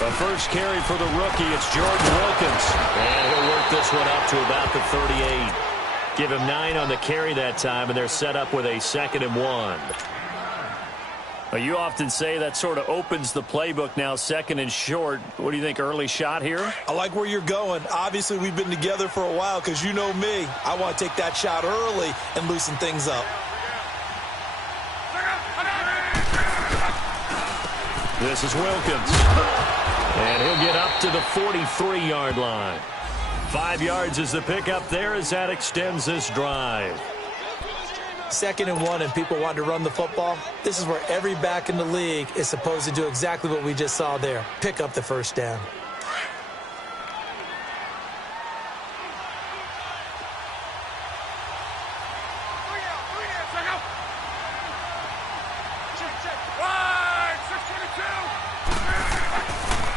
The first carry for the rookie, it's Jordan Wilkins. And he'll work this one up to about the 38. Give him 9 on the carry that time, and they're set up with a 2nd and 1. Well, you often say that sort of opens the playbook now, 2nd and short. What do you think, early shot here? I like where you're going. Obviously, we've been together for a while because you know me. I want to take that shot early and loosen things up. This is Wilkins. And he'll get up to the 43-yard line. 5 yards is the pickup there as that extends this drive. 2nd and 1 and people want to run the football. This is where every back in the league is supposed to do exactly what we just saw there. Pick up the first down.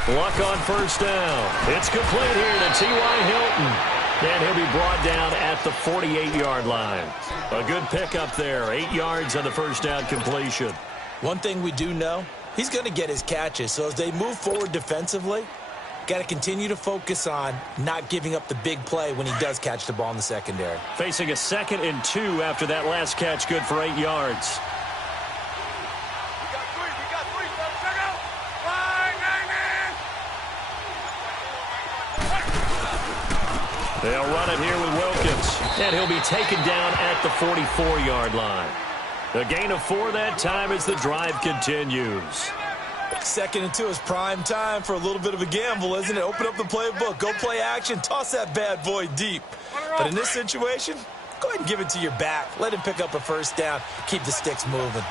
Luck on first down. It's complete here to T.Y. Hilton. And he'll be brought down at the 48-yard line. A good pickup there. 8 yards on the first down completion. One thing we do know, he's going to get his catches. So as they move forward defensively, got to continue to focus on not giving up the big play when he does catch the ball in the secondary. Facing a 2nd and 2 after that last catch, good for 8 yards. They'll run it here with Wilkins, and he'll be taken down at the 44-yard line. The gain of 4 that time as the drive continues. 2nd and 2 is prime time for a little bit of a gamble, isn't it? Open up the playbook, go play action, toss that bad boy deep. But in this situation, go ahead and give it to your back. Let him pick up a first down, keep the sticks moving.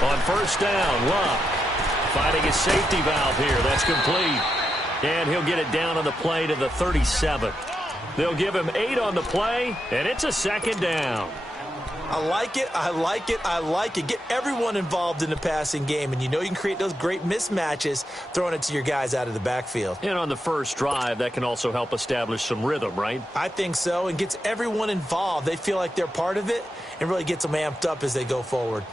On first down, Luck finding his safety valve here. That's complete. And he'll get it down on the play to the 37. They'll give him 8 on the play, and it's a 2nd down. I like it, I like it, I like it. Get everyone involved in the passing game, and you know you can create those great mismatches throwing it to your guys out of the backfield. And on the first drive, that can also help establish some rhythm, right? I think so, and gets everyone involved. They feel like they're part of it and really gets them amped up as they go forward.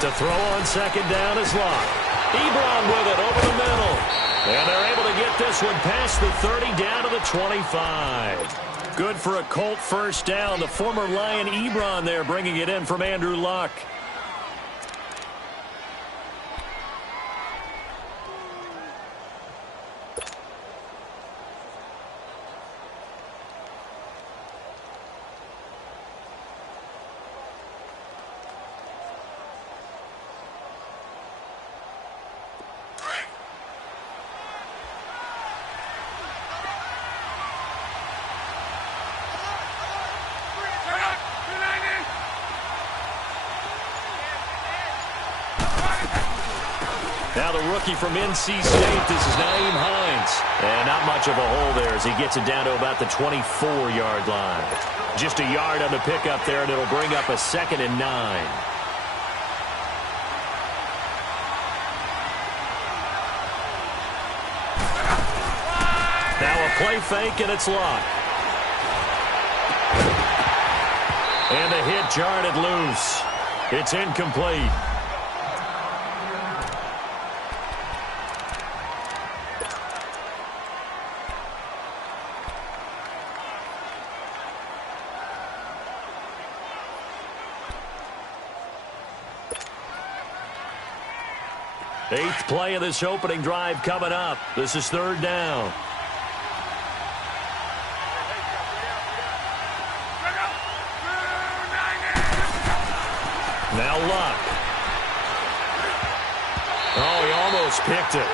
To throw on 2nd down is Luck. Ebron with it over the middle. And they're able to get this one past the 30 down to the 25. Good for a Colt first down. The former Lion Ebron there bringing it in from Andrew Luck. Now the rookie from NC State, this is Nyheim Hines. And not much of a hole there as he gets it down to about the 24-yard line. Just a yard on the pickup there, and it'll bring up a 2nd and 9. Now a play fake, and it's Luck. And the hit jarred it loose. It's incomplete. Eighth play of this opening drive coming up. This is 3rd down. Now Luck. Oh, he almost picked it.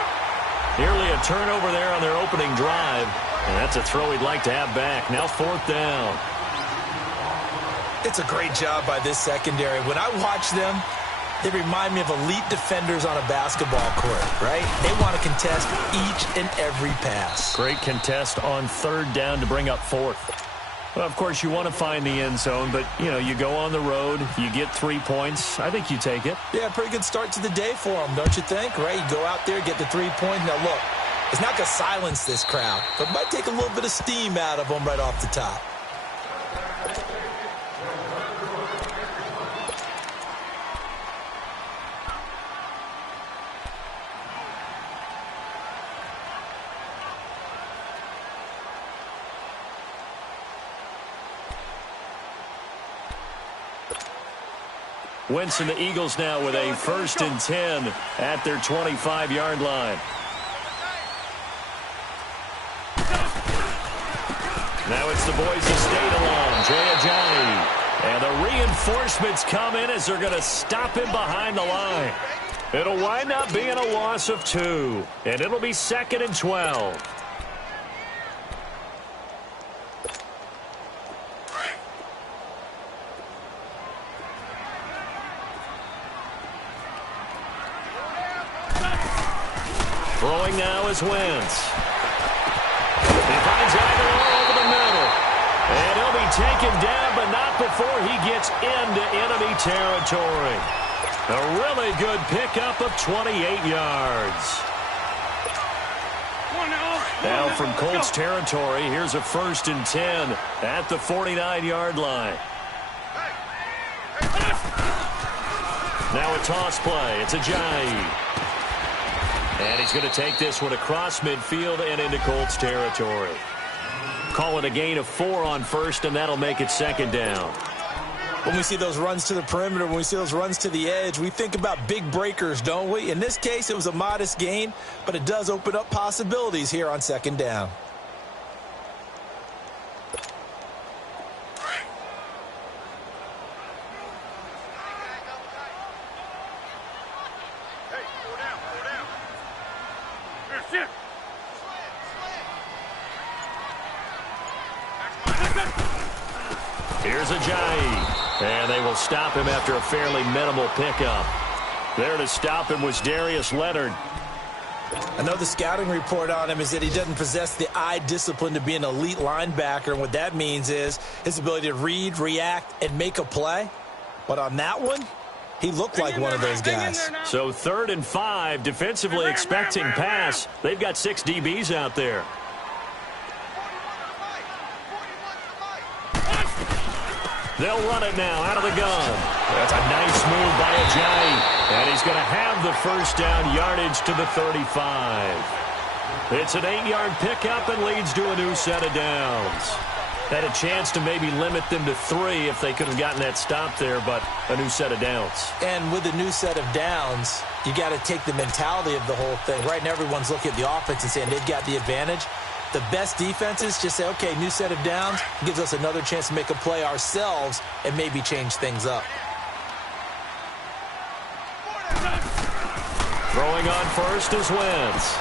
Nearly a turnover there on their opening drive. And that's a throw he'd like to have back. Now 4th down. It's a great job by this secondary. When I watch them, they remind me of elite defenders on a basketball court, right? They want to contest each and every pass. Great contest on 3rd down to bring up 4th. Well, of course, you want to find the end zone, but, you know, you go on the road, you get 3 points. I think you take it. Yeah, pretty good start to the day for them, don't you think? Right? You go out there, get the 3 points. Now, look, it's not going to silence this crowd, but it might take a little bit of steam out of them right off the top. Wentz and the Eagles now with a 1st and 10 at their 25-yard line. Now it's the Boise State alum, Jay Ajayi. And the reinforcements come in as they're going to stop him behind the line. It'll wind up being a loss of 2. And it'll be 2nd and 12. Throwing now is Wentz. He finds Aguilar over the middle. And he'll be taken down, but not before he gets into enemy territory. A really good pickup of 28 yards. Now from Colts territory, here's a 1st and 10 at the 49-yard line. Now a toss play. It's Ajayi. And he's going to take this one across midfield and into Colts territory. Call it a gain of 4 on 1st, and that'll make it 2nd down. When we see those runs to the perimeter, when we see those runs to the edge, we think about big breakers, don't we? In this case, it was a modest gain, but it does open up possibilities here on 2nd down. Here's Ajayi, and they will stop him after a fairly minimal pickup. There to stop him was Darius Leonard. I know the scouting report on him is that he doesn't possess the eye discipline to be an elite linebacker, and what that means is his ability to read, react, and make a play. But on that one, he looked like one of those guys. So 3rd and 5, defensively expecting pass. They've got 6 DBs out there. They'll run it now out of the gun. That's a nice move by Ajayi. And he's going to have the 1st down, yardage to the 35. It's an 8-yard pickup and leads to a new set of downs. Had a chance to maybe limit them to 3 if they could have gotten that stop there, but a new set of downs. And with a new set of downs, you got to take the mentality of the whole thing. Right now, everyone's looking at the offense and saying they've got the advantage. The best defenses just say, okay, new set of downs, gives us another chance to make a play ourselves and maybe change things up. Throwing on 1st is Wentz.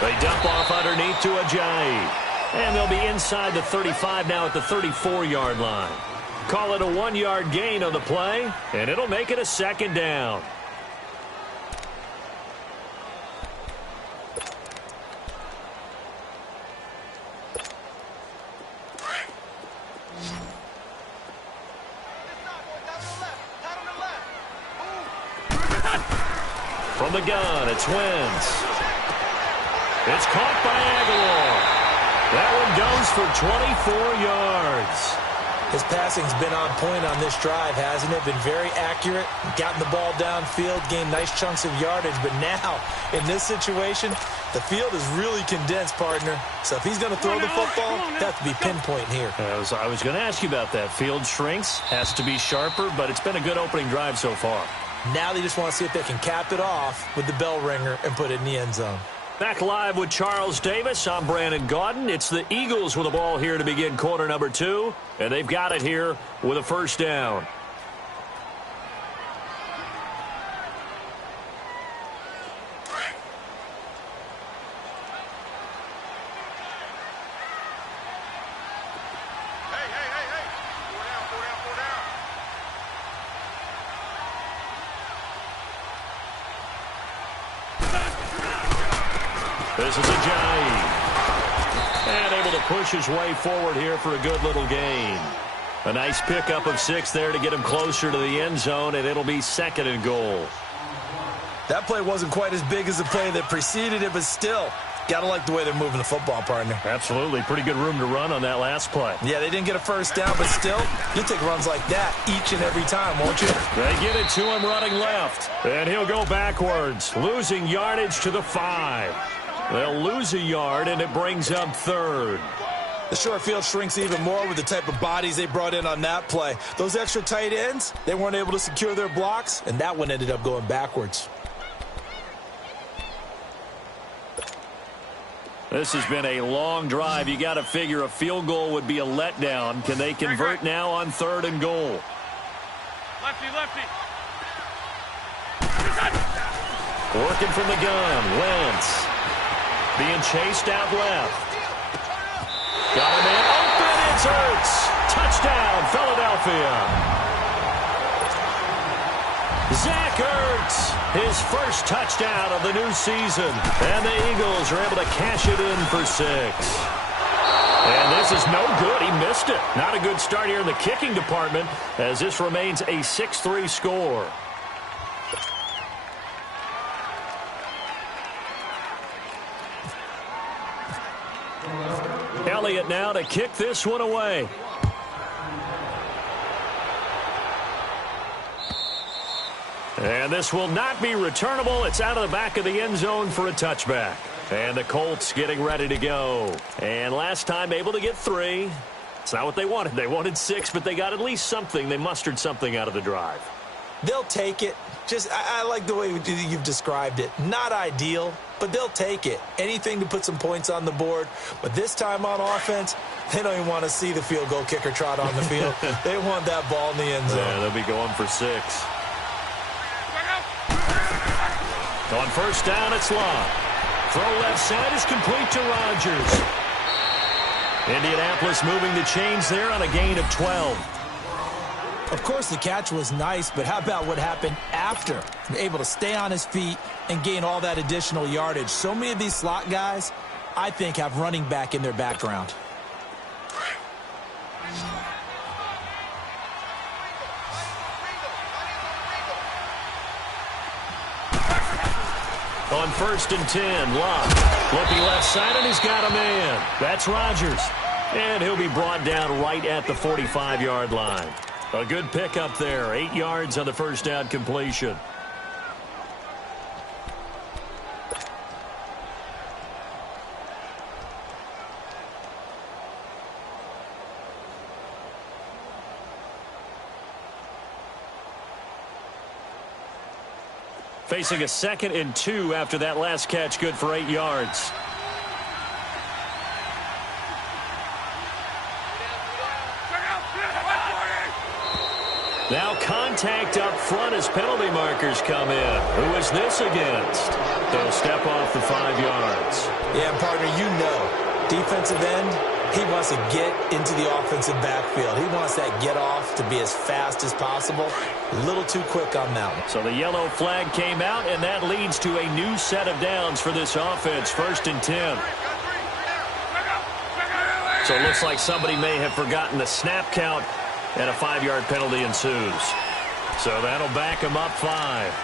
They dump off underneath to Ajayi. And they'll be inside the 35 now at the 34-yard line. Call it a 1-yard gain on the play, and it'll make it a 2nd down. From the gun, it's Wentz. It's caught by Aguilar. That one goes for 24 yards. His passing's been on point on this drive, hasn't it? Been very accurate, gotten the ball downfield, gained nice chunks of yardage. But now, in this situation, the field is really condensed, partner. So if he's going to throw the football, that has to be pinpoint here. I was going to ask you about that. Field shrinks, has to be sharper, but it's been a good opening drive so far. Now they just want to see if they can cap it off with the bell ringer and put it in the end zone. Back live with Charles Davis. I'm Brandon Gaudin. It's the Eagles with the ball here to begin quarter number 2. And they've got it here with a 1st down. This is Ajayi. And able to push his way forward here for a good little gain. A nice pickup of 6 there to get him closer to the end zone, and it'll be 2nd and goal. That play wasn't quite as big as the play that preceded it, but still, got to like the way they're moving the football, partner. Absolutely. Pretty good room to run on that last play. Yeah, they didn't get a first down, but still, you'll take runs like that each and every time, won't you? They get it to him running left, and he'll go backwards, losing yardage to the 5. They'll lose a yard, and it brings up 3rd. The short field shrinks even more with the type of bodies they brought in on that play. Those extra tight ends, they weren't able to secure their blocks, and that one ended up going backwards. This has been a long drive. You got to figure a field goal would be a letdown. Can they convert now on 3rd and goal? Lefty. Working from the gun, Wentz. Being chased out left. Got him in. Open, it's Ertz. Touchdown, Philadelphia. Zach Ertz, his first touchdown of the new season. And the Eagles are able to cash it in for 6. And this is no good. He missed it. Not a good start here in the kicking department as this remains a 6-3 score. Elliott now to kick this one away. And this will not be returnable. It's out of the back of the end zone for a touchback. And the Colts getting ready to go. And last time able to get 3. It's not what they wanted. They wanted 6, but they got at least something. They mustered something out of the drive. They'll take it. I like the way you've described it. Not ideal, but they'll take it. Anything to put some points on the board. But this time on offense, they don't even want to see the field goal kicker trot on the field. They want that ball in the end zone. Yeah, they'll be going for 6. On first down, it's Love. Throw left side is complete to Rodgers. Indianapolis moving the chains there on a gain of 12. Of course, the catch was nice, but how about what happened after? Able to stay on his feet and gain all that additional yardage. So many of these slot guys, I think, have running back in their background. On first and 10, Love. Looking left side, and he's got a man. That's Rodgers. And he'll be brought down right at the 45-yard line. A good pickup there. 8 yards on the first down completion. Facing a 2nd and 2 after that last catch, good for 8 yards. Now contact up front as penalty markers come in. Who is this against? They'll step off the 5 yards. Yeah, partner, you know, defensive end, he wants to get into the offensive backfield. He wants that get off to be as fast as possible. A little too quick on that one. So the yellow flag came out, and that leads to a new set of downs for this offense. First and 10. So it looks like somebody may have forgotten the snap count, and a 5-yard penalty ensues. So that'll back him up 5.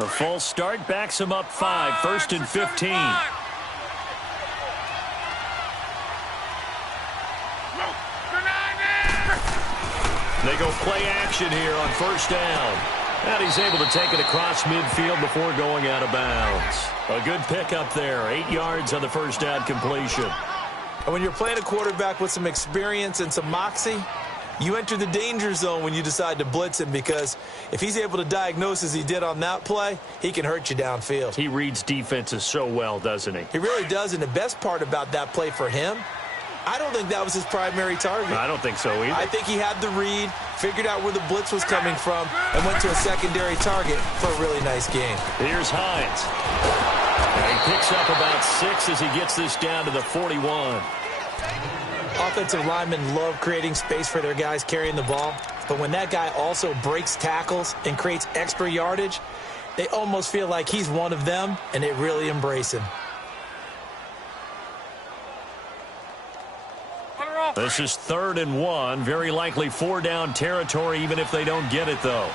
A false start backs him up 5. First and 15. They go play action here on first down. And he's able to take it across midfield before going out of bounds. A good pickup there. 8 yards on the first down completion. And when you're playing a quarterback with some experience and some moxie, you enter the danger zone when you decide to blitz him, because if he's able to diagnose as he did on that play, he can hurt you downfield. He reads defenses so well, doesn't he? He really does, and the best part about that play for him, I don't think that was his primary target. I don't think so either. I think he had the read, figured out where the blitz was coming from, and went to a secondary target for a really nice game. Here's Hines. Picks up about 6 as he gets this down to the 41. Offensive linemen love creating space for their guys carrying the ball, but when that guy also breaks tackles and creates extra yardage, they almost feel like he's one of them, and they really embrace him. This is 3rd and 1. Very likely 4-down territory, even if they don't get it, though.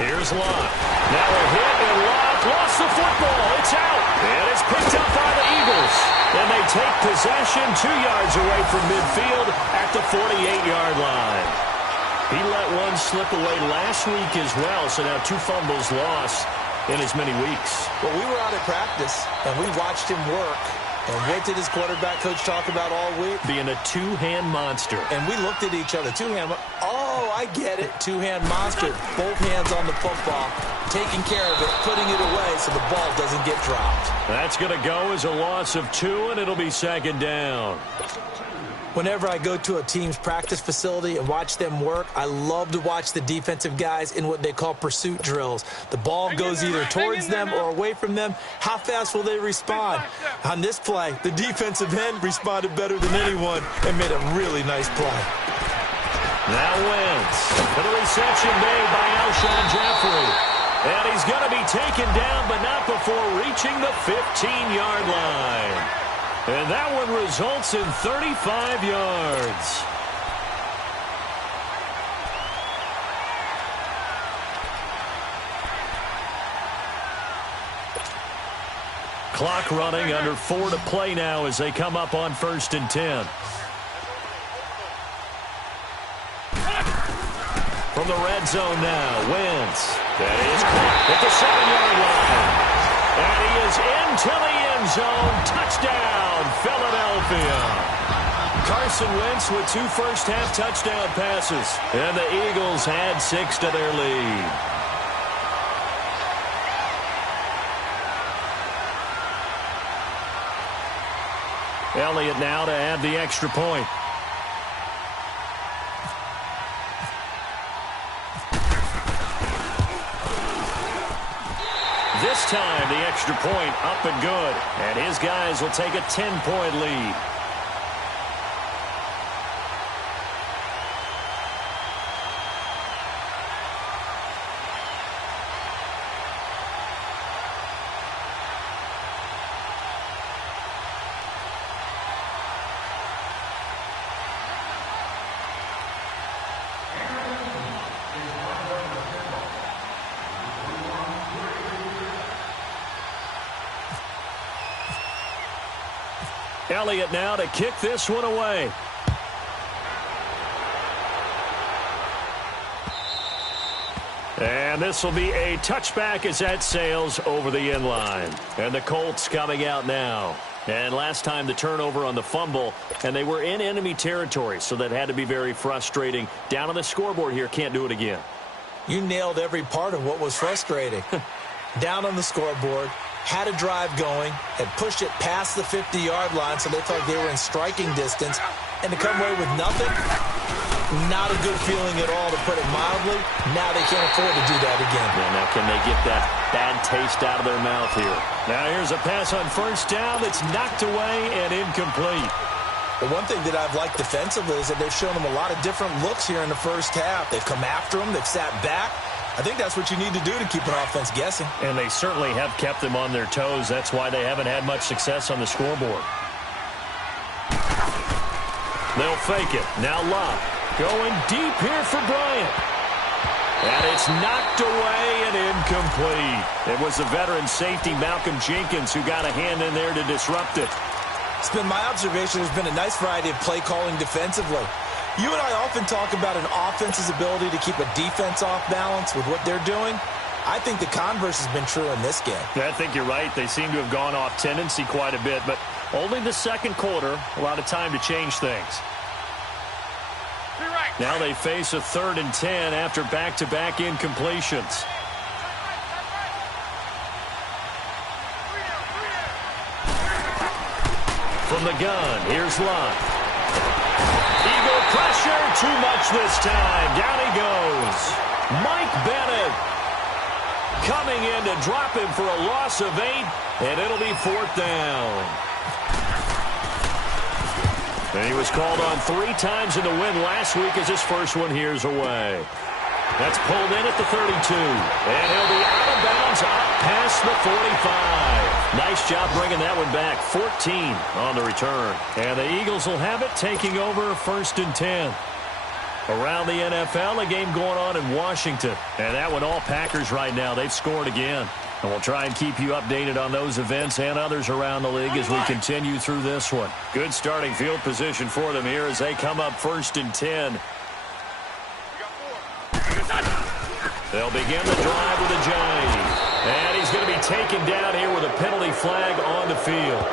Here's Locke. Now a hit, and Locke lost the football. It's out, and it's picked up by the Eagles. And they take possession 2 yards away from midfield at the 48-yard line. He let one slip away last week as well, so now 2 fumbles lost in as many weeks. Well, we were out at practice, and we watched him work. And what did his quarterback coach talk about all week? Being a 2-hand monster. And we looked at each other. 2-hand. Oh, I get it. 2-hand monster. Both hands on the football, taking care of it, putting it away so the ball doesn't get dropped. That's going to go as a loss of 2, and it'll be 2nd down. Whenever I go to a team's practice facility and watch them work, I love to watch the defensive guys in what they call pursuit drills. The ball goes either towards them or away from them. How fast will they respond? On this play, the defensive end responded better than anyone and made a really nice play. Now Wentz for the reception made by Alshon Jeffrey. And he's going to be taken down, but not before reaching the 15-yard line. And that one results in 35 yards. Clock running, under 4 to play now as they come up on 1st and 10. From the red zone now, Wentz. That is caught at the 7-yard line. And he is into the end zone. Touchdown, Philadelphia. Carson Wentz with 2 first-half touchdown passes. And the Eagles add 6 to their lead. Elliott now to add the extra point. This time, the extra point up and good. And his guys will take a 10-point lead. Elliott now to kick this one away. And this will be a touchback as that sails over the end line. And the Colts coming out now. And last time the turnover on the fumble, and they were in enemy territory, so that had to be very frustrating. Down on the scoreboard here, can't do it again. You nailed every part of what was frustrating. Down on the scoreboard, had a drive going, had pushed it past the 50-yard line, so they thought they were in striking distance, and to come away with nothing, not a good feeling at all, to put it mildly. Now they can't afford to do that again. Yeah, now can they get that bad taste out of their mouth here? Now here's a pass on 1st down that's knocked away and incomplete. The one thing that I've liked defensively is that they've shown them a lot of different looks here in the first half. They've come after them. They've sat back. I think that's what you need to do to keep an offense guessing. And they certainly have kept them on their toes. That's why they haven't had much success on the scoreboard. They'll fake it. Now Locke going deep here for Bryant. And it's knocked away and incomplete. It was the veteran safety Malcolm Jenkins who got a hand in there to disrupt it. It's been my observation there's been a nice variety of play calling defensively. You and I often talk about an offense's ability to keep a defense off balance with what they're doing. I think the converse has been true in this game. I think you're right. They seem to have gone off tendency quite a bit, but only the second quarter, a lot of time to change things. Now they face a 3rd and 10 after back-to-back incompletions. From the gun, here's Locke. Eagle pressure, too much this time. Down he goes. Mike Bennett coming in to drop him for a loss of 8, and it'll be 4th down. And he was called on 3 times in the win last week as his first one here's away. That's pulled in at the 32. And he'll be out of bounds up past the 45. Nice job bringing that one back. 14 on the return. And the Eagles will have it, taking over 1st and 10. Around the NFL, a game going on in Washington. And that one all Packers right now. They've scored again. And we'll try and keep you updated on those events and others around the league as we continue through this one. Good starting field position for them here as they come up 1st and 10. They'll begin the drive with a giant. And he's going to be taken down here with a penalty flag on the field.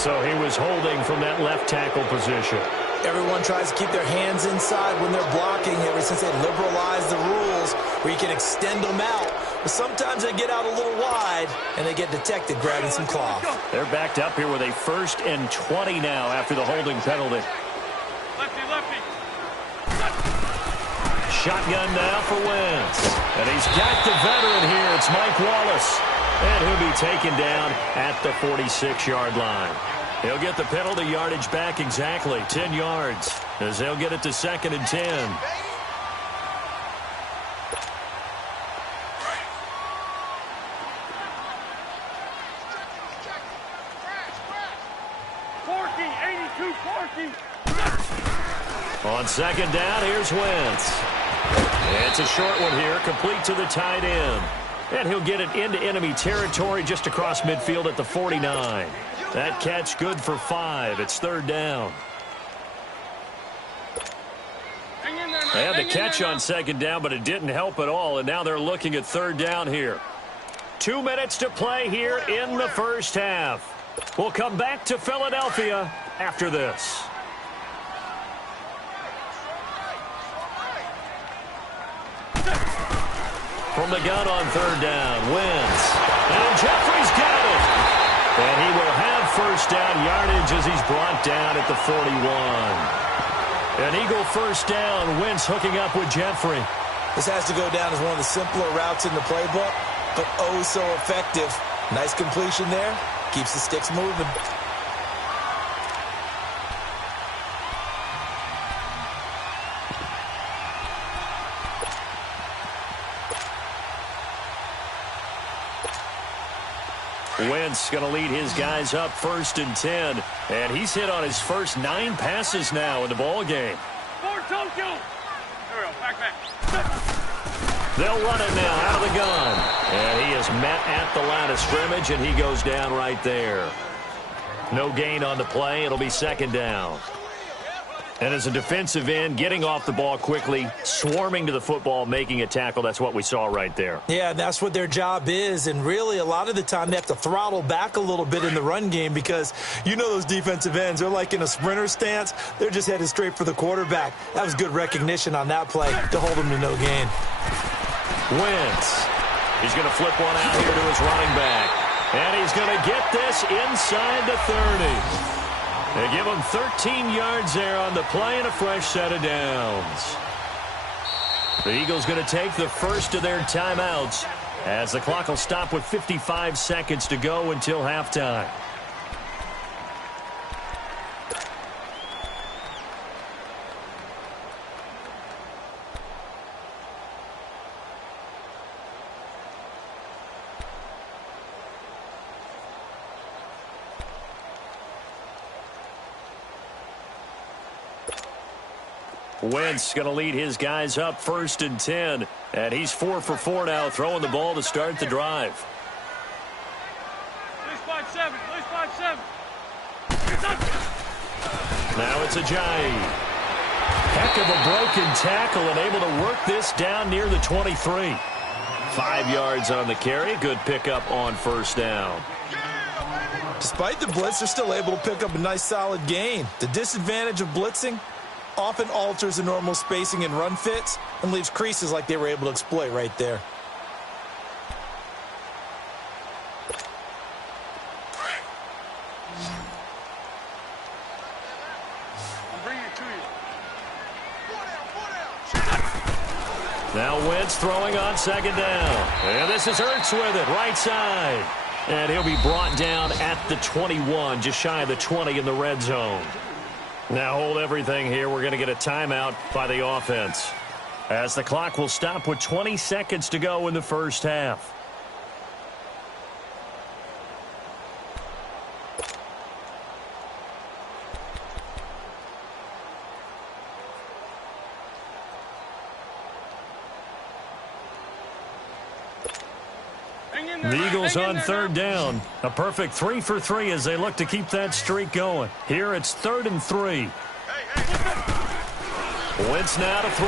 So he was holding from that left tackle position. Everyone tries to keep their hands inside when they're blocking ever since they liberalized the rules where you can extend them out. But sometimes they get out a little wide and they get detected grabbing some cloth. They're backed up here with a 1st and 20 now after the holding penalty. Lefty, lefty. Shotgun now for Wentz. And he's got the veteran here. It's Mike Wallace. And he'll be taken down at the 46-yard line. He'll get the penalty yardage back exactly, 10 yards, as they'll get it to 2nd and 10. On 2nd down, here's Wentz. It's a short one here, complete to the tight end. And he'll get it into enemy territory just across midfield at the 49. That catch good for 5. It's 3rd down. They had the catch on 2nd down, but it didn't help at all. And now they're looking at 3rd down here. 2 minutes to play here in the first half. We'll come back to Philadelphia after this. From the gun on 3rd down, Wentz. And Jeffrey's got it. And he will have 1st down yardage as he's brought down at the 41. An Eagle 1st down. Wentz hooking up with Jeffrey. This has to go down as one of the simpler routes in the playbook, but oh so effective. Nice completion there. Keeps the sticks moving. Wentz going to lead his guys up 1st and 10. And he's hit on his first 9 passes now in the ball game. Forward, Tokyo. There we go. Back. They'll run it now out of the gun. And he is met at the line of scrimmage, and he goes down right there. No gain on the play. It'll be 2nd down. And as a defensive end, getting off the ball quickly, swarming to the football, making a tackle, that's what we saw right there. Yeah, that's what their job is. And really, a lot of the time, they have to throttle back a little bit in the run game because you know those defensive ends, they're like in a sprinter stance. They're just headed straight for the quarterback. That was good recognition on that play to hold them to no gain. Wentz. He's going to flip one out here to his running back. And he's going to get this inside the 30. They give him 13 yards there on the play and a fresh set of downs. The Eagles going to take the first of their timeouts as the clock will stop with 55 seconds to go until halftime. Wentz going to lead his guys up 1st and 10. And he's 4 for 4 now, throwing the ball to start the drive. Loose spot 7. Now it's a giant. Heck of a broken tackle and able to work this down near the 23. 5 yards on the carry. Good pickup on 1st down. Despite the blitz, they're still able to pick up a nice solid gain. The disadvantage of blitzing often alters the normal spacing and run fits and leaves creases like they were able to exploit right there. I'm bringing it to you. Now Wentz throwing on second down. And this is Ertz with it, right side. And he'll be brought down at the 21, just shy of the 20 in the red zone. Now hold everything here. We're going to get a timeout by the offense, as the clock will stop with 20 seconds to go in the first half. The Eagles on third down. A perfect 3 for 3 as they look to keep that streak going. Here it's 3rd and 3. Wentz now to throw.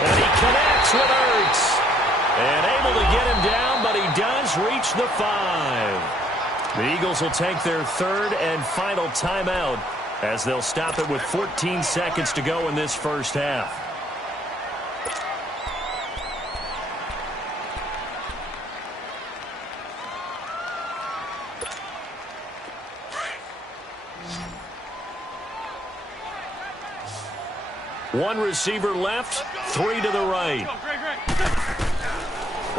And he connects with Ertz. And able to get him down, but he does reach the 5. The Eagles will take their third and final timeout as they'll stop it with 14 seconds to go in this first half. One receiver left, 3 to the right.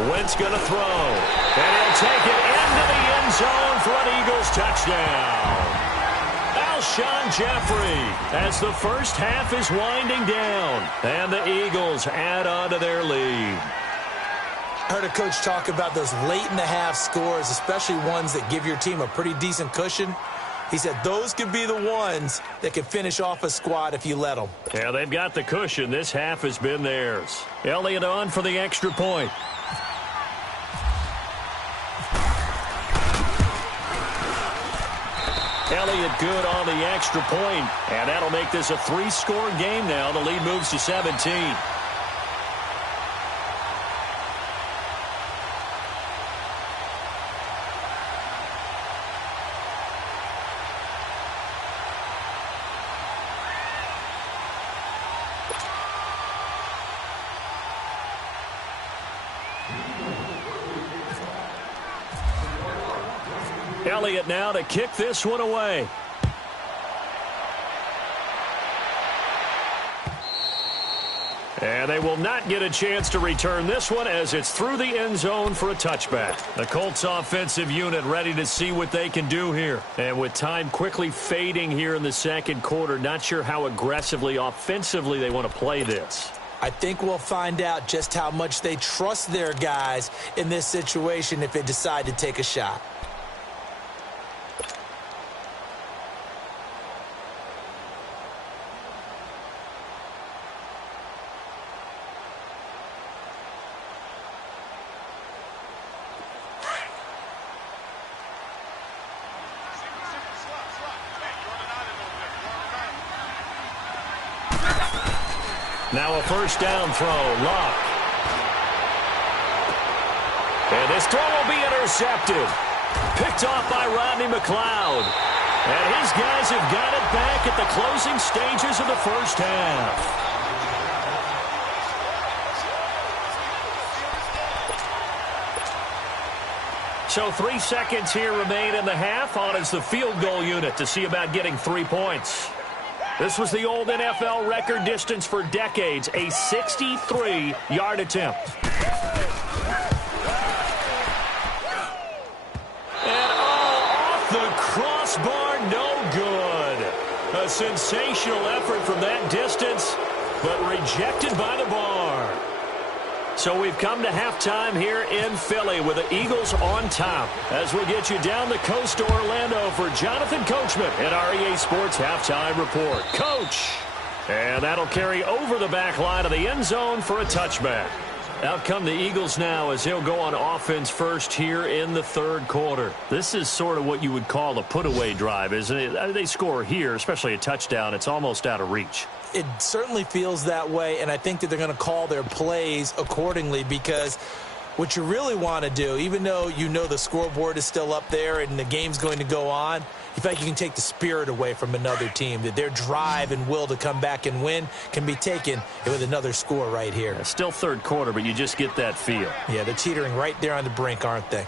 Wentz going to throw. And he'll take it into the end zone for an Eagles touchdown. Alshon Jeffrey as the first half is winding down. And the Eagles add on to their lead. I heard a coach talk about those late-in-the-half scores, especially ones that give your team a pretty decent cushion. He said those could be the ones that can finish off a squad if you let them. Yeah, they've got the cushion. This half has been theirs. Elliott on for the extra point. Elliott good on the extra point, and that'll make this a 3-score game now. The lead moves to 17. Elliott now to kick this one away. And they will not get a chance to return this one as it's through the end zone for a touchback. The Colts offensive unit ready to see what they can do here. And with time quickly fading here in the second quarter, not sure how aggressively, offensively they want to play this. I think we'll find out just how much they trust their guys in this situation if they decide to take a shot. Now a first down throw, Luck. And this throw will be intercepted. Picked off by Rodney McLeod. And his guys have got it back at the closing stages of the first half. So 3 seconds here remain in the half. On is the field goal unit to see about getting 3 points. This was the old NFL record distance for decades, a 63-yard attempt. And off the crossbar, no good. A sensational effort from that distance, but rejected by the bar. So we've come to halftime here in Philly with the Eagles on top. As we get you down the coast to Orlando for Jonathan Coachman at our EA Sports Halftime Report. Coach! And that'll carry over the back line of the end zone for a touchback. Out come the Eagles now as he'll go on offense first here in the third quarter. This is sort of what you would call a put-away drive, isn't it? They score here, especially a touchdown. It's almost out of reach. It certainly feels that way, and I think that they're going to call their plays accordingly because what you really want to do, even though you know the scoreboard is still up there and the game's going to go on, you feel like you can take the spirit away from another team, that their drive and will to come back and win can be taken with another score right here. Yeah, still third quarter, but you just get that feel. Yeah, they're teetering right there on the brink, aren't they?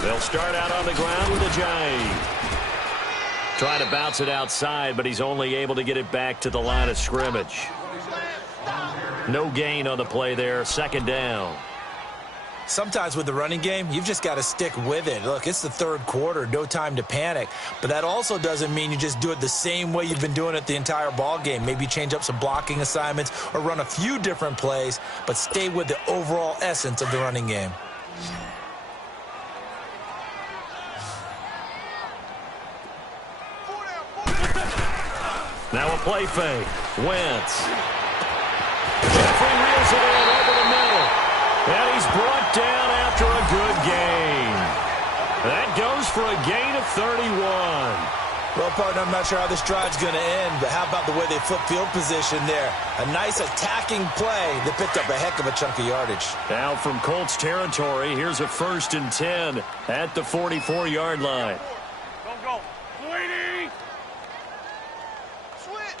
They'll start out on the ground with a jive. Trying to bounce it outside, but he's only able to get it back to the line of scrimmage. No gain on the play there. Second down. Sometimes with the running game, you've just got to stick with it. Look, it's the third quarter, no time to panic. But that also doesn't mean you just do it the same way you've been doing it the entire ball game. Maybe change up some blocking assignments or run a few different plays, but stay with the overall essence of the running game. Now a play fake. Wentz. Jeffrey reels it in over the middle. And he's brought down after a good gain. That goes for a gain of 31. Well, partner, I'm not sure how this drive's going to end, but how about the way they flip field position there? A nice attacking play that picked up a heck of a chunk of yardage. Now from Colts territory, here's a 1st and 10 at the 44-yard line. Go. Sweetie! Switch!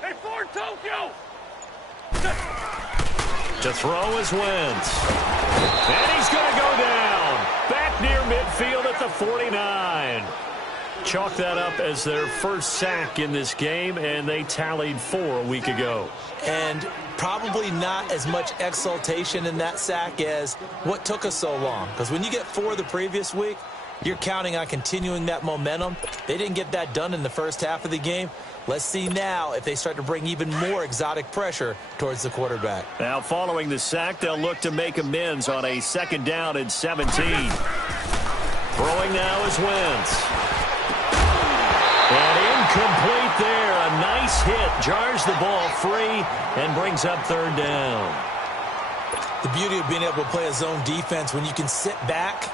Hey, Ford Tokyo! To throw is Wentz. And he's going to go down. Back near midfield at the 49. Chalk that up as their first sack in this game, and they tallied 4 a week ago. And probably not as much exultation in that sack as what took us so long. Because when you get 4 the previous week, you're counting on continuing that momentum. They didn't get that done in the first half of the game. Let's see now if they start to bring even more exotic pressure towards the quarterback. Now, following the sack, they'll look to make amends on a 2nd down and 17. Throwing now is Wentz. And incomplete there. A nice hit. Jars the ball free and brings up 3rd down. The beauty of being able to play a zone defense when you can sit back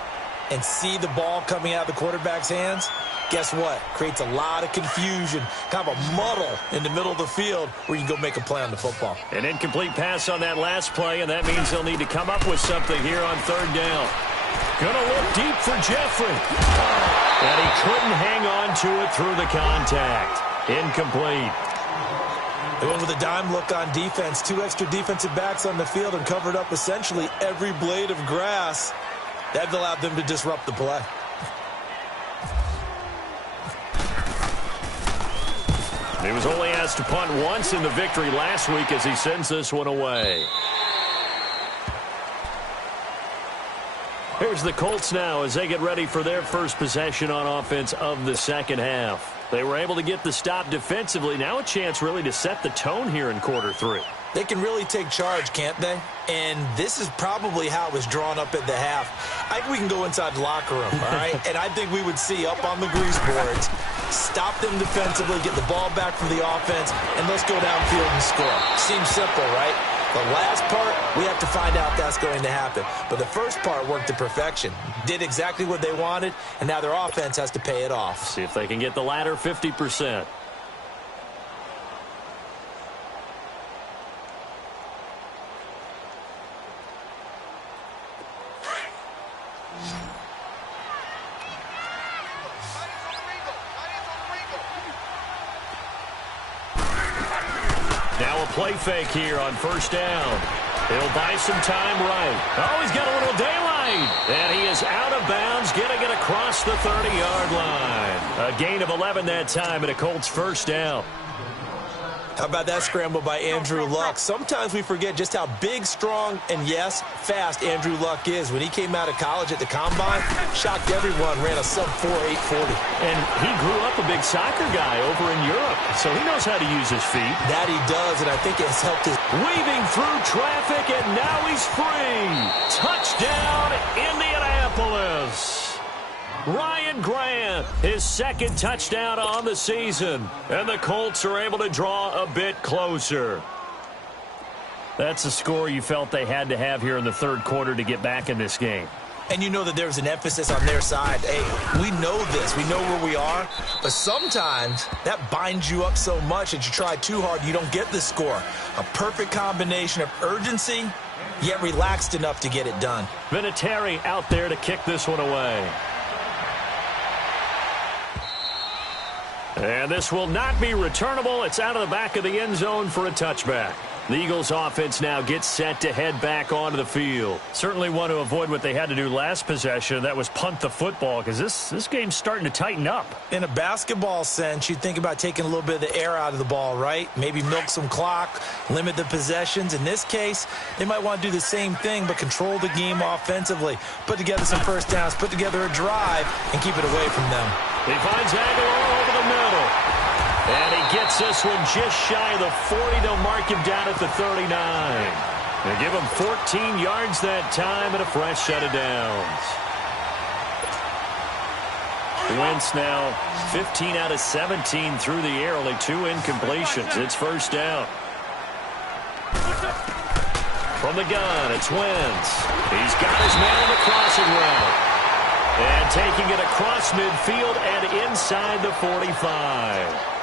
and see the ball coming out of the quarterback's hands, guess what? Creates a lot of confusion, kind of a muddle in the middle of the field where you can go make a play on the football. An incomplete pass on that last play, and that means they'll need to come up with something here on 3rd down. Gonna look deep for Jeffrey. And he couldn't hang on to it through the contact. Incomplete. They went with a dime look on defense. 2 extra defensive backs on the field and covered up essentially every blade of grass. That allowed them to disrupt the play. He was only asked to punt once in the victory last week as he sends this one away. Here's the Colts now as they get ready for their first possession on offense of the second half. They were able to get the stop defensively. Now a chance really to set the tone here in quarter 3. They can really take charge, can't they? And this is probably how it was drawn up at the half. I think we can go inside the locker room, all right? And I think we would see up on the grease boards, stop them defensively, get the ball back from the offense, and let's go downfield and score. Seems simple, right? The last part, we have to find out that's going to happen. But the first part worked to perfection. Did exactly what they wanted, and now their offense has to pay it off. See if they can get the latter 50%. Now a play fake here on 1st down. He'll buy some time right. Oh, he's got a little daylight. And he is out of bounds, getting it across the 30-yard line. A gain of 11 that time and a Colts 1st down. How about that scramble by Andrew Luck? Sometimes we forget just how big, strong, and, yes, fast Andrew Luck is. When he came out of college at the Combine, shocked everyone, ran a sub-4 840. And he grew up a big soccer guy over in Europe, so he knows how to use his feet. That he does, and I think it has helped his... Weaving through traffic, and now he's free. Touchdown, Indianapolis. Ryan Grant, his 2nd touchdown on the season. And the Colts are able to draw a bit closer. That's a score you felt they had to have here in the 3rd quarter to get back in this game. And you know that there's an emphasis on their side. Hey, we know this. We know where we are. But sometimes that binds you up so much that you try too hard and you don't get the score. A perfect combination of urgency, yet relaxed enough to get it done. Vinatieri out there to kick this one away. And this will not be returnable. It's out of the back of the end zone for a touchback. The Eagles offense now gets set to head back onto the field. Certainly want to avoid what they had to do last possession. That was punt the football, because this game's starting to tighten up. In a basketball sense, you think about taking a little bit of the air out of the ball, right? Maybe milk some clock, limit the possessions. In this case, they might want to do the same thing, but control the game offensively. Put together some first downs, put together a drive, and keep it away from them. He finds Aguilar over the middle. And he gets this one just shy of the 40. They'll mark him down at the 39. They give him 14 yards that time and a fresh set of downs. Wentz now 15 out of 17 through the air, only 2 incompletions. It's first down. From the gun, it's Wentz. He's got his man on the crossing route. And taking it across midfield and inside the 45.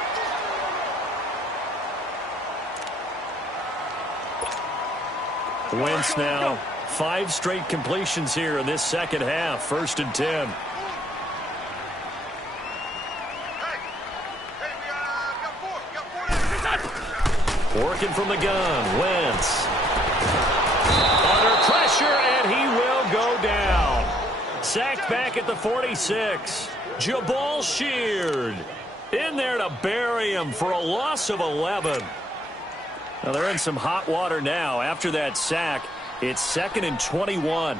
Wentz now 5 straight completions here in this second half. 1st and 10. Working from the gun, Wentz. Under pressure, and he will go down. Sacked back at the 46. Jabal Sheard in there to bury him for a loss of 11. Now they're in some hot water now. After that sack, it's 2nd and 21.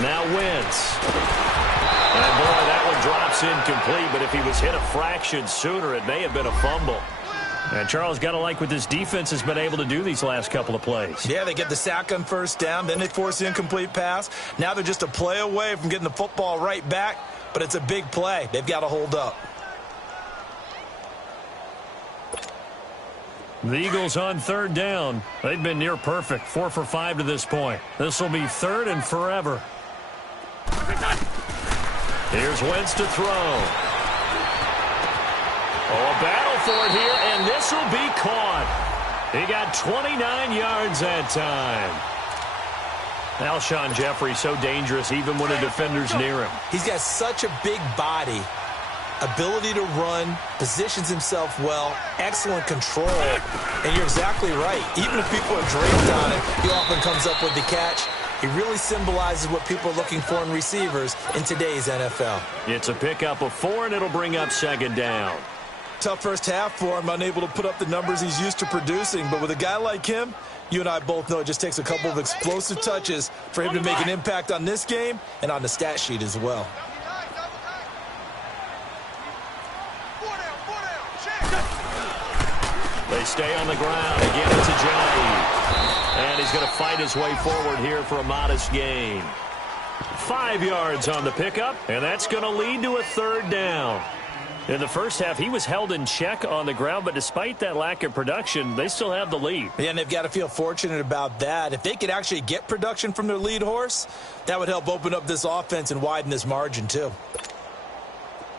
Now Wentz. And boy, that one drops incomplete, but if he was hit a fraction sooner, it may have been a fumble. And Charles, got to like what this defense has been able to do these last couple of plays. Yeah, they get the sack on first down, then they force the incomplete pass. Now they're just a play away from getting the football right back, but it's a big play. They've got to hold up. The Eagles on 3rd down. They've been near perfect, 4 for 5 to this point. This will be 3rd and forever. Here's Wentz to throw. Oh, a battle for it here, and this will be caught. He got 29 yards that time. Alshon Jeffrey so dangerous even when a defender's near him. He's got such a big body. Ability to run, positions himself well, excellent control, and you're exactly right. Even if people are draped on him, he often comes up with the catch. He really symbolizes what people are looking for in receivers in today's NFL. It's a pickup of 4, and it'll bring up 2nd down. Tough first half for him, unable to put up the numbers he's used to producing, but with a guy like him, you and I both know it just takes a couple of explosive touches for him to make an impact on this game and on the stat sheet as well. They stay on the ground. Again, it's Ajayi. And he's going to fight his way forward here for a modest gain. 5 yards on the pickup, and that's going to lead to a 3rd down. In the first half, he was held in check on the ground, but despite that lack of production, they still have the lead. Yeah, and they've got to feel fortunate about that. If they could actually get production from their lead horse, that would help open up this offense and widen this margin too.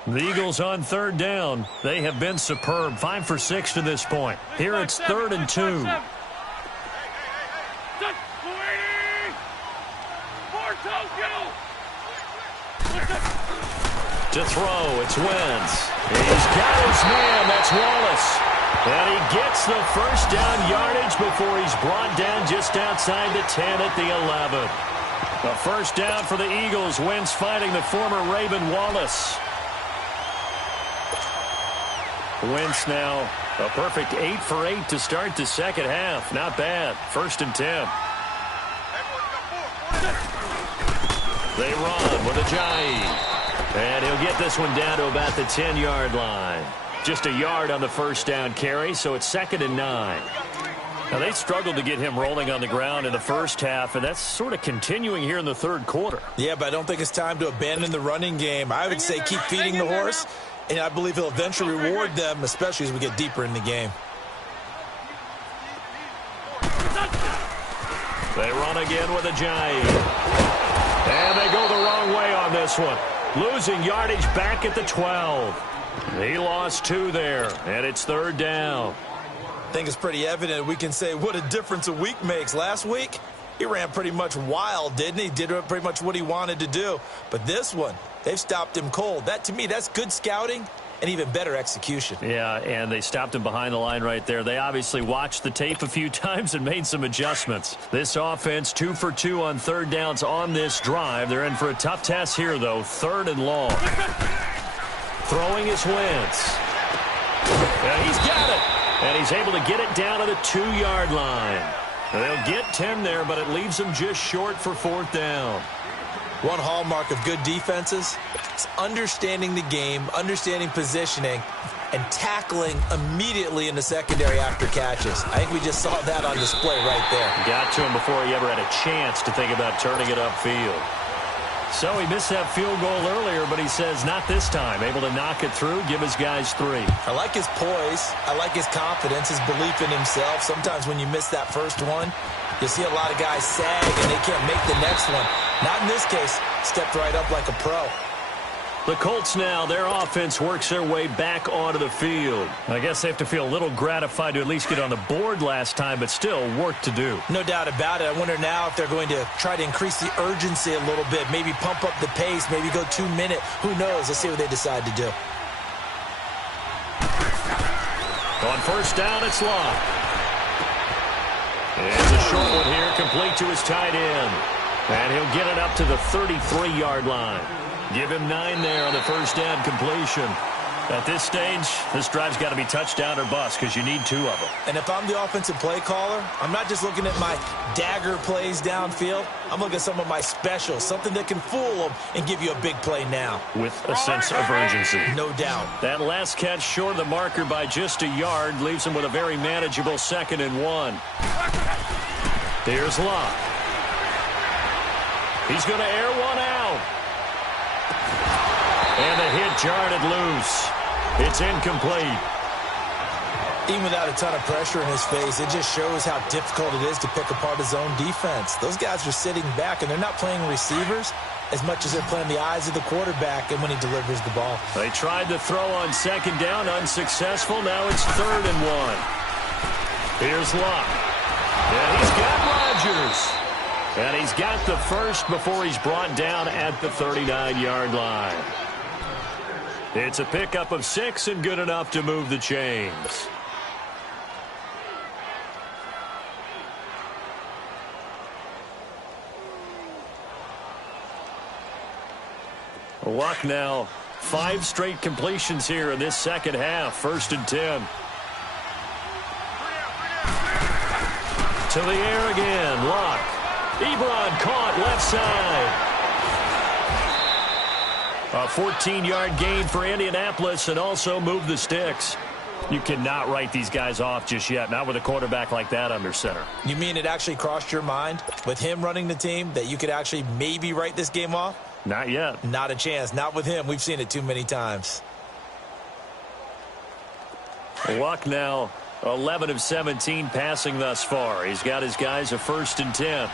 The Eagles on 3rd down. They have been superb. 5 for 6 to this point. Here it's 3rd and 2. To throw, it's Wentz. He's got his man. That's Wallace. And he gets the first down yardage before he's brought down just outside the 10 at the 11. A first down for the Eagles. Wentz fighting the former Raven Wallace. Wentz now a perfect 8 for 8 to start the second half. Not bad. 1st and 10. They run with Ajayi. And he'll get this one down to about the 10-yard line. Just a yard on the first down carry, so it's 2nd and 9. Now, they struggled to get him rolling on the ground in the first half, and that's sort of continuing here in the 3rd quarter. Yeah, but I don't think it's time to abandon the running game. I would say keep feeding the horse, and I believe he'll eventually reward them, especially as we get deeper in the game. They run again with Ajayi. And they go the wrong way on this one. Losing yardage back at the 12. He lost 2 there, and it's 3rd down. I think it's pretty evident we can say what a difference a week makes. Last week, he ran pretty much wild, didn't he? Did pretty much what he wanted to do. But this one, they've stopped him cold. That, to me, that's good scouting and even better execution. Yeah, and they stopped him behind the line right there. They obviously watched the tape a few times and made some adjustments. This offense 2 for 2 on third downs on this drive. They're in for a tough test here, though. 3rd and long. Throwing is Wentz. And he's got it. And he's able to get it down to the 2-yard line. They'll get 10 there, but it leaves them just short for 4th down. One hallmark of good defenses is understanding the game, understanding positioning, and tackling immediately in the secondary after catches. I think we just saw that on display right there. Got to him before he ever had a chance to think about turning it upfield. So he missed that field goal earlier, but he says not this time. Able to knock it through, give his guys 3. I like his poise. I like his confidence, his belief in himself. Sometimes when you miss that first one, you see a lot of guys sag and they can't make the next one. Not in this case. Stepped right up like a pro. The Colts now, their offense works their way back onto the field. I guess they have to feel a little gratified to at least get on the board last time, but still work to do. No doubt about it. I wonder now if they're going to try to increase the urgency a little bit, maybe pump up the pace, maybe go 2-minute. Who knows? Let's see what they decide to do. On first down, it's Locke. It's a short one here, complete to his tight end. And he'll get it up to the 33-yard line. Give him 9 there on the first down completion. At this stage, this drive's got to be touchdown or bust because you need 2 of them. And if I'm the offensive play caller, I'm not just looking at my dagger plays downfield. I'm looking at some of my specials, something that can fool them and give you a big play now. With a sense of urgency. No doubt. That last catch short of the marker by just a yard leaves him with a very manageable 2nd and 1. Here's Locke. He's going to air one out. And the hit jarred it loose. It's incomplete. Even without a ton of pressure in his face, it just shows how difficult it is to pick apart his own defense. Those guys are sitting back, and they're not playing receivers as much as they're playing the eyes of the quarterback and when he delivers the ball. They tried to throw on 2nd down, unsuccessful. Now it's 3rd and 1. Here's Locke. And he's got Rodgers. And he's got the first before he's brought down at the 39-yard line. It's a pickup of 6 and good enough to move the chains. Luck now. 5 straight completions here in this second half. 1st and 10. To the air again. Luck. Ebron caught left side. A 14-yard gain for Indianapolis and also move the sticks. You cannot write these guys off just yet, not with a quarterback like that under center. You mean it actually crossed your mind with him running the team that you could actually maybe write this game off? Not yet. Not a chance. Not with him. We've seen it too many times. Luck now 11 of 17 passing thus far. He's got his guys a 1st and 10.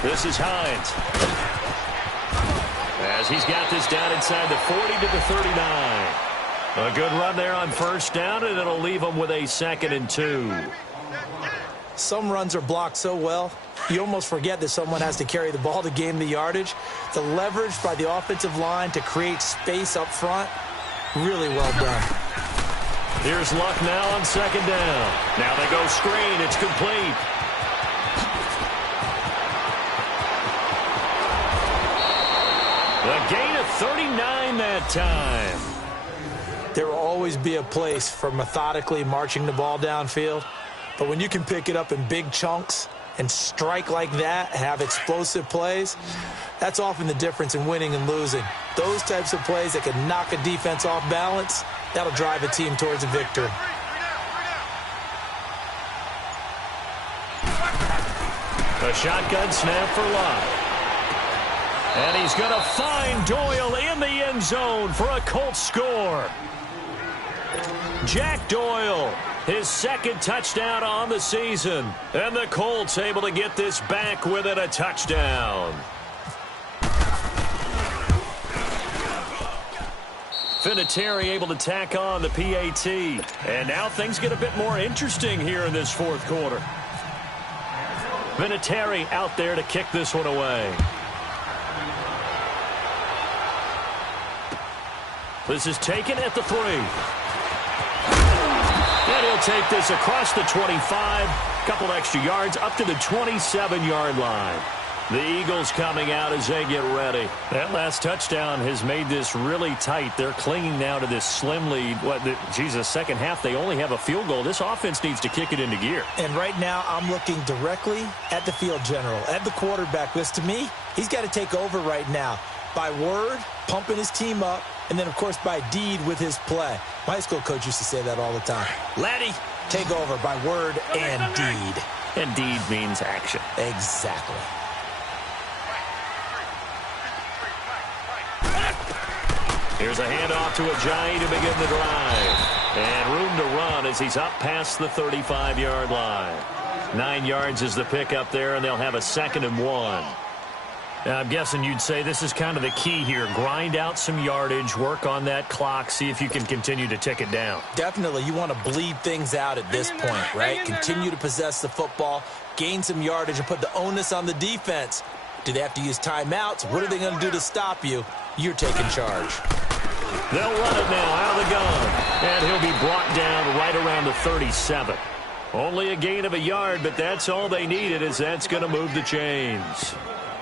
This is Hines. As he's got this down inside the 40 to the 39. A good run there on first down, and it'll leave him with a 2nd and 2. Some runs are blocked so well, you almost forget that someone has to carry the ball to gain the yardage. The leverage by the offensive line to create space up front, really well done. Here's Luck now on 2nd down. Now they go screen. It's complete. A gain of 39 that time. There will always be a place for methodically marching the ball downfield. But when you can pick it up in big chunks and strike like that, have explosive plays, that's often the difference in winning and losing. Those types of plays that can knock a defense off balance, that'll drive a team towards a victory. A shotgun snap for Locke. And he's going to find Doyle in the end zone for a Colts score. Jack Doyle, his 2nd touchdown on the season. And the Colts able to get this back within a touchdown. Vinatieri able to tack on the PAT. And now things get a bit more interesting here in this 4th quarter. Vinatieri out there to kick this one away. This is taken at the 3. And he'll take this across the 25. Couple extra yards up to the 27-yard line. The Eagles coming out as they get ready. That last touchdown has made this really tight. They're clinging now to this slim lead. Second half, they only have a field goal. This offense needs to kick it into gear. And right now, I'm looking directly at the field general, at the quarterback. Because to me, he's got to take over right now. By word, pumping his team up, and then, of course, by deed with his play. My high school coach used to say that all the time. Laddie, take over by word and deed. And deed means action. Exactly. Here's a handoff to Ajayi to begin the drive. And room to run as he's up past the 35-yard line. 9 yards is the pickup there, and they'll have a 2nd and 1. Now, I'm guessing you'd say this is kind of the key here. Grind out some yardage, work on that clock, see if you can continue to tick it down. Definitely. You want to bleed things out at this point, right? Continue to possess the football, gain some yardage, and put the onus on the defense. Do they have to use timeouts? What are they going to do to stop you? You're taking charge. They'll run it now out of the gun. And he'll be brought down right around the 37. Only a gain of a yard, but that's all they needed, as that's going to move the chains.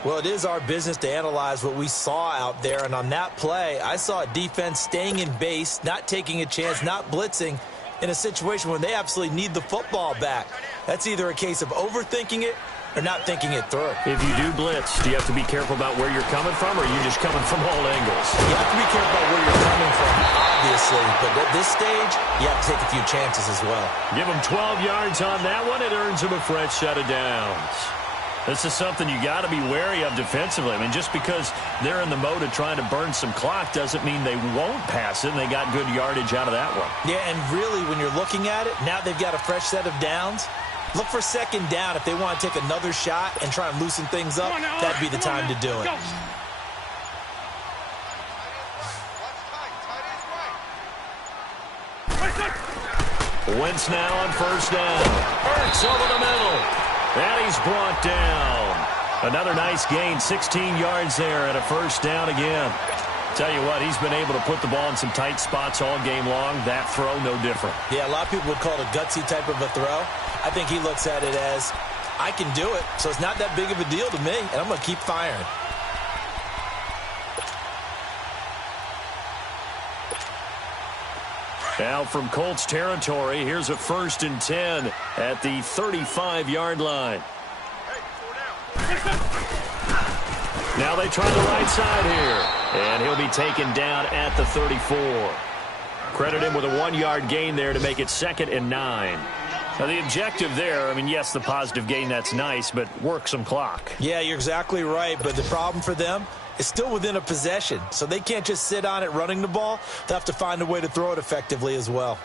Well, it is our business to analyze what we saw out there. And on that play, I saw a defense staying in base, not taking a chance, not blitzing in a situation when they absolutely need the football back. That's either a case of overthinking it or not thinking it through. If you do blitz, do you have to be careful about where you're coming from, or are you just coming from all angles? You have to be careful about where you're coming from, obviously. But at this stage, you have to take a few chances as well. Give them 12 yards on that one. It earns them a fresh set of downs. This is something you got to be wary of defensively. I mean, just because they're in the mode of trying to burn some clock doesn't mean they won't pass it, and they got good yardage out of that one. Yeah, and really, when you're looking at it, now they've got a fresh set of downs. Look for 2nd down if they want to take another shot and try and loosen things up. That'd be the time to do it. Wentz now on 1st down. Hurts over the middle. And he's brought down. Another nice gain, 16 yards there and a 1st down again. Tell you what, he's been able to put the ball in some tight spots all game long. That throw, no different. Yeah, a lot of people would call it a gutsy type of a throw. I think he looks at it as, I can do it, so it's not that big of a deal to me, and I'm going to keep firing. Now from Colts territory, here's a 1st and 10 at the 35-yard line. Now they try the right side here, and he'll be taken down at the 34. Credit him with a 1-yard gain there to make it 2nd and 9. Now, the objective there, I mean, yes, the positive gain, that's nice, but work some clock. Yeah, you're exactly right, but the problem for them is still within a possession, so they can't just sit on it running the ball. They'll have to find a way to throw it effectively as well.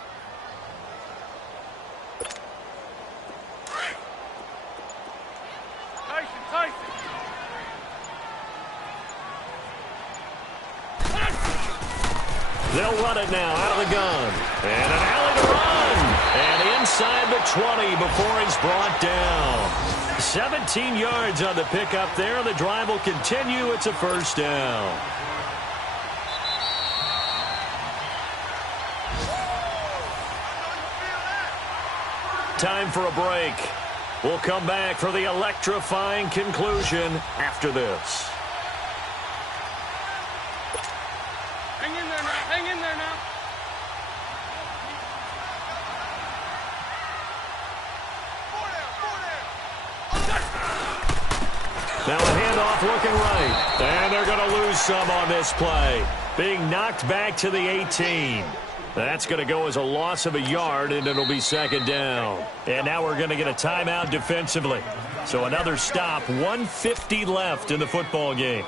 They'll run it now out of the gun. And an alley to run. And inside the 20 before he's brought down. 17 yards on the pickup there. The drive will continue. It's a 1st down. Time for a break. We'll come back for the electrifying conclusion after this. Hang in there now. Now a handoff looking right. And they're going to lose some on this play. Being knocked back to the 18. That's going to go as a loss of a yard, and it'll be 2nd down. And now we're going to get a timeout defensively. So another stop, 1:50 left in the football game.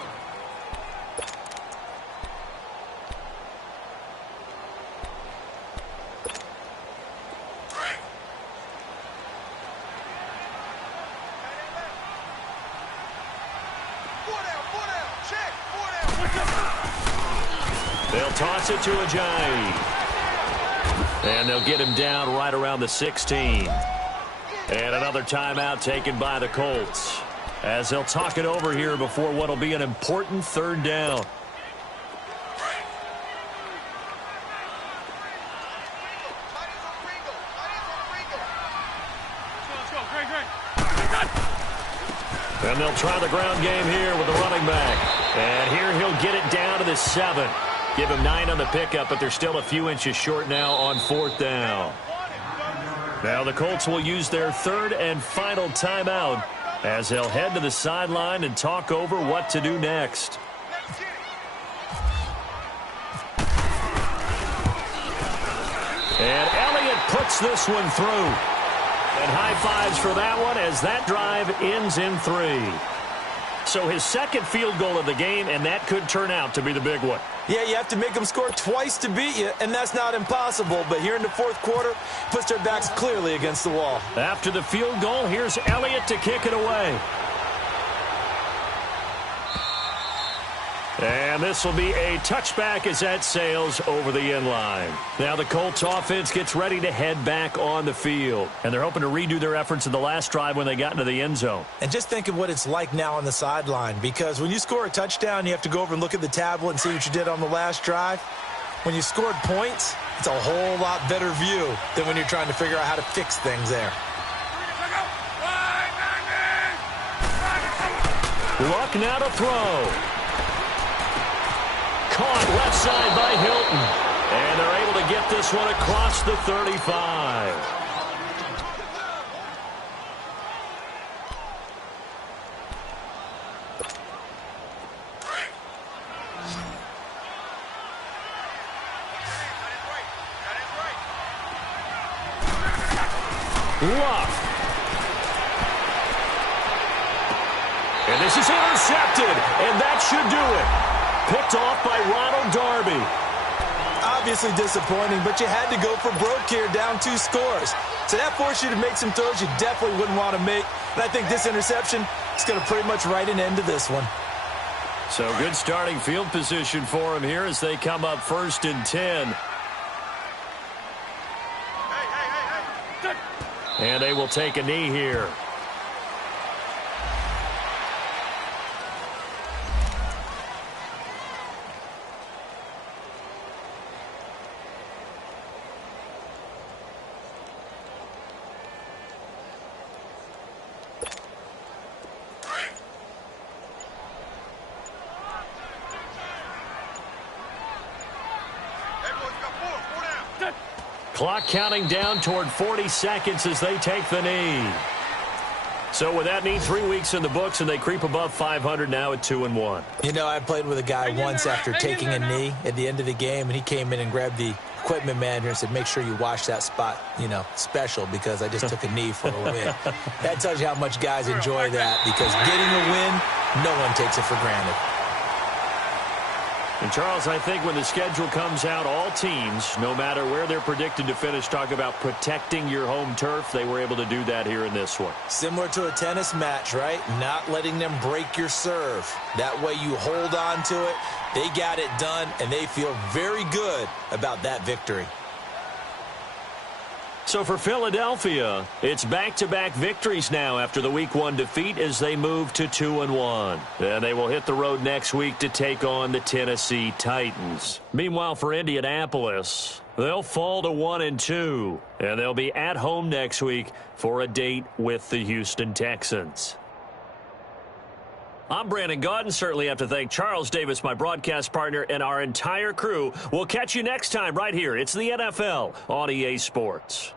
They'll toss it to Ajayi. And they'll get him down right around the 16. And another timeout taken by the Colts, as they'll talk it over here before what will be an important 3rd down. And they'll try the ground game here with the running back. And here he'll get it down to the 7. Give him 9 on the pickup, but they're still a few inches short now on 4th down. Now the Colts will use their 3rd and final timeout as they'll head to the sideline and talk over what to do next. And Elliott puts this one through. And high fives for that one as that drive ends in 3. So his second field goal of the game, and that could turn out to be the big one. Yeah, you have to make them score twice to beat you, and that's not impossible. But here in the 4th quarter, puts their backs clearly against the wall. After the field goal, here's Elliott to kick it away. And this will be a touchback as that sails over the end line. Now the Colts offense gets ready to head back on the field. And they're hoping to redo their efforts in the last drive when they got into the end zone. And just think of what it's like now on the sideline. Because when you score a touchdown, you have to go over and look at the tablet and see what you did on the last drive. When you scored points, it's a whole lot better view than when you're trying to figure out how to fix things there. Luck now to throw. Caught left side by Hilton. And they're able to get this one across the 35. Luck. And this is intercepted. And that should do it. Picked off by Ronald Darby. Obviously disappointing, but you had to go for broke here, down 2 scores. So that forced you to make some throws you definitely wouldn't want to make. And I think this interception is going to pretty much write an end to this one. So good starting field position for him here as they come up 1st and 10. And they will take a knee here. Clock counting down toward 40 seconds as they take the knee. So with that knee, 3 weeks in the books, and they creep above 500 now at 2-1. You know, I played with a guy once after taking a knee at the end of the game, and he came in and grabbed the equipment manager and said, make sure you wash that spot, you know, special, because I just took a knee for a win. That tells you how much guys enjoy that, because getting a win, no one takes it for granted. And, Charles, I think when the schedule comes out, all teams, no matter where they're predicted to finish, talk about protecting your home turf. They were able to do that here in this one. Similar to a tennis match, right? Not letting them break your serve. That way you hold on to it. They got it done, and they feel very good about that victory. So for Philadelphia, it's back-to-back victories now after the Week 1 defeat as they move to 2-1. Then they will hit the road next week to take on the Tennessee Titans. Meanwhile, for Indianapolis, they'll fall to 1-2, and they'll be at home next week for a date with the Houston Texans. I'm Brandon Gaudin. Certainly have to thank Charles Davis, my broadcast partner, and our entire crew. We'll catch you next time right here. It's the NFL on EA Sports.